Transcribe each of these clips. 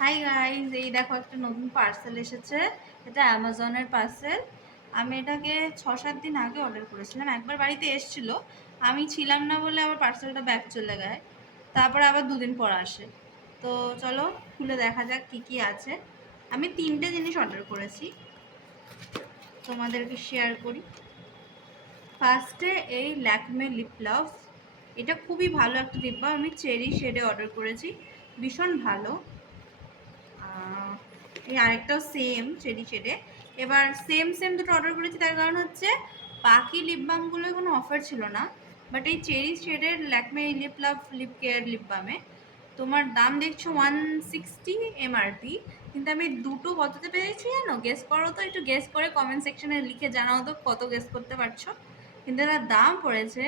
Hi guys, এই দেখো একটা নতুন পার্সেল এসেছে। এটা অ্যামাজনের পার্সেল। আমি এটাকে 6-7 দিন আগে অর্ডার করেছিলাম। একবার বাড়িতে এসেছিল, আমি ছিলাম না বলে আবার পার্সেলটা ব্যাক চলে যায়। তারপর আবার 2 দিন পর আসে। তো চলো খুলে দেখা যাক কি কি আছে। আমি 3টে জিনিস অর্ডার করেছি, তোমাদেরকে শেয়ার করি। ফার্স্টে এই ল্যাকমে লিপ গ্লভস। এটা খুবই ভালো একটা লিপ বাম। আমি চেরি শেডে অর্ডার করেছি, ভীষণ ভালো। এই আরেকটাও সেম চেরি শেডে। এবার সেম সেম দুটো অর্ডার করেছি, তার কারণ হচ্ছে বাকি লিপ বামগুলোয় কোনো অফার ছিল না, বাট এই চেরি শেডের Lakme lip love lip care lip বামে তোমার দাম দেখছো 160 এমআরপি, কিন্তু আমি দুটো কততে পেয়েছি জানো? গেস করো তো, একটু গেস করে কমেন্ট সেকশনে লিখে জানাও তো কত গেস করতে পারছো। কিন্তু এটার দাম পড়েছে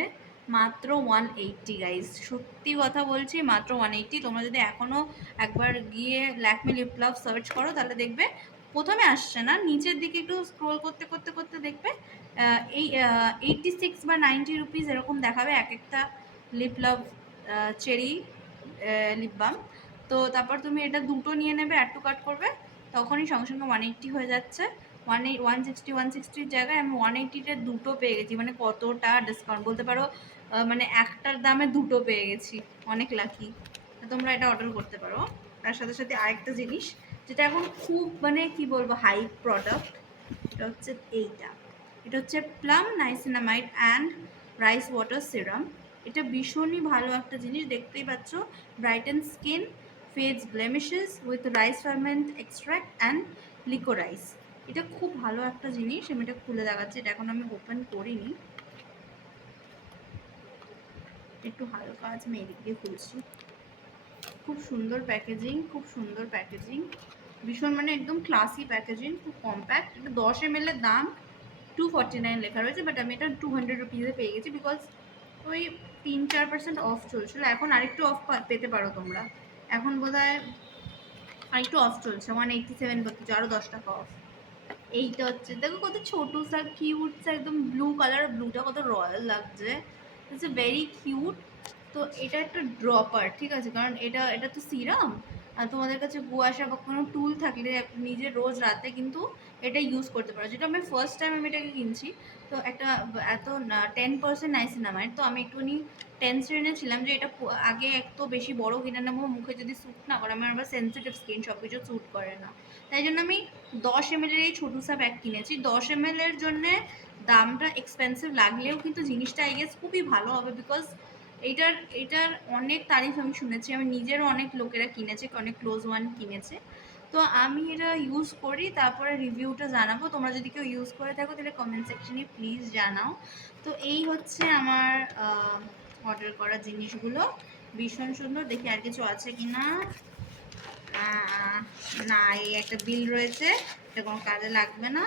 মাত্র 180 গাইজ। সত্যি কথা বলছি, মাত্র 180। তোমরা যদি এখনও একবার গিয়ে ল্যাকমে লিপ লাভ সার্চ করো তাহলে দেখবে প্রথমে আসছে না, নিচের দিকে একটু স্ক্রোল করতে করতে করতে দেখবে এই 86 বা 90 রুপিস এরকম দেখাবে এক একটা লিপ লাভ চেরি লিপ বাম। তো তারপর তুমি এটা দুটো নিয়ে নেবে, অ্যাড টু কার্ট করবে, তখনই সঙ্গে সঙ্গে 180 হয়ে যাচ্ছে। 160 জায়গায় আমি 180-তে দুটো পেয়ে গেছি। মানে কতটা ডিসকাউন্ট বলতে পারো, মানে একটার দামে দুটো পেয়ে গেছি। অনেক লাকি। তোমরা এটা অর্ডার করতে পারো। তার সাথে সাথে আরেকটা জিনিস যেটা এখন খুব মানে কি বলবো হাইপ প্রোডাক্ট, এটা হচ্ছে এটা হচ্ছে plum niacinamide and rice water serum. এটা ভীষণই ভালো একটা জিনিস, দেখতেই পাচ্ছ। Brighten skin, phase blemishes with rice ferment extract and liquorice. এটা খুব ভালো একটা জিনিস। আমি এটা খুলে দেখাচ্ছি, এটা এখন আমি ওপেন করিনি, একটু হালকা আছে, আমি এদিক দিয়ে খুলছি। খুব সুন্দর প্যাকেজিং, খুব সুন্দর প্যাকেজিং, ভীষণ মানে একদম ক্লাসি প্যাকেজিং, খুব কম্প্যাক্ট। এটা 10 ml এর দাম 249 লেখা রয়েছে, বাট আমি এটা 200 রুপিসে পেয়ে গেছি, বিকজ ওই 3-4% অফ চলছিল। এখন আরেকটু অফ পেতে পারো তোমরা। এখন বোধহয় আরেকটু অফ চলছে, 187 বা কিছু, আরও 10 টাকা অফ। এইটা হচ্ছে দেখো কত ছোট সা কিউট সা, একদম ব্লু কালার, ব্লুটা কত রয়্যাল লাগছে, ইটস এ ভেরি কিউট। তো এটা একটা ড্রপার, ঠিক আছে, কারণ এটা এটা তো সিরাম। আর তোমাদের কাছে কুয়াশা বা কোনো টুল থাকলে নিজে রোজ রাতে কিন্তু এটা ইউজ করতে পারো। যেটা আমি ফার্স্ট টাইম আমি এটাকে কিনছি, তো একটা এত 10% নাইসিনামাইড, তো আমি একটুখানি টেনশনে ছিলাম যে এটা আগে একটু বেশি বড় কিনে নেবো, মুখে যদি স্যুট না করে, আমার আবার সেন্সিটিভ স্কিন, সব কিছু স্যুট করে না। তাই জন্য আমি 10 ml এই ছোটো সা ব্যাগ কিনেছি। 10 ml এর জন্যে দামটা এক্সপেন্সিভ লাগলেও কিন্তু জিনিসটা আই গেস খুবই ভালো হবে, বিকজ এটার এটার অনেক তারিফ আমি শুনেছি। আমি নিজেরও অনেক লোকেরা কিনেছে, অনেক ক্লোজ ওয়ান কিনেছে। তো আমি এটা ইউজ করি, তারপরে রিভিউটা জানাবো। তোমরা যদি কেউ ইউজ করে থাকো তাহলে কমেন্ট সেকশনে প্লিজ জানাও। তো এই হচ্ছে আমার অর্ডার করা জিনিসগুলো, ভীষণ সুন্দর। দেখি আর কিছু আছে কি না। না, এই একটা বিল রয়েছে, এটা কোনো কাজে লাগবে না।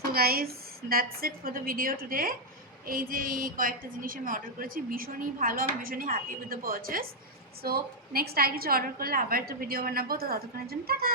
So guys, that's it for the video today. এই যে এই কয়েকটা জিনিস আমি অর্ডার করেছি, ভীষণই ভালো, আমি ভীষণই happy with the purchase. So next আর কিছু অর্ডার করলে আবার একটা ভিডিও বানাবো। তো ততক্ষণের জন্য টাটা।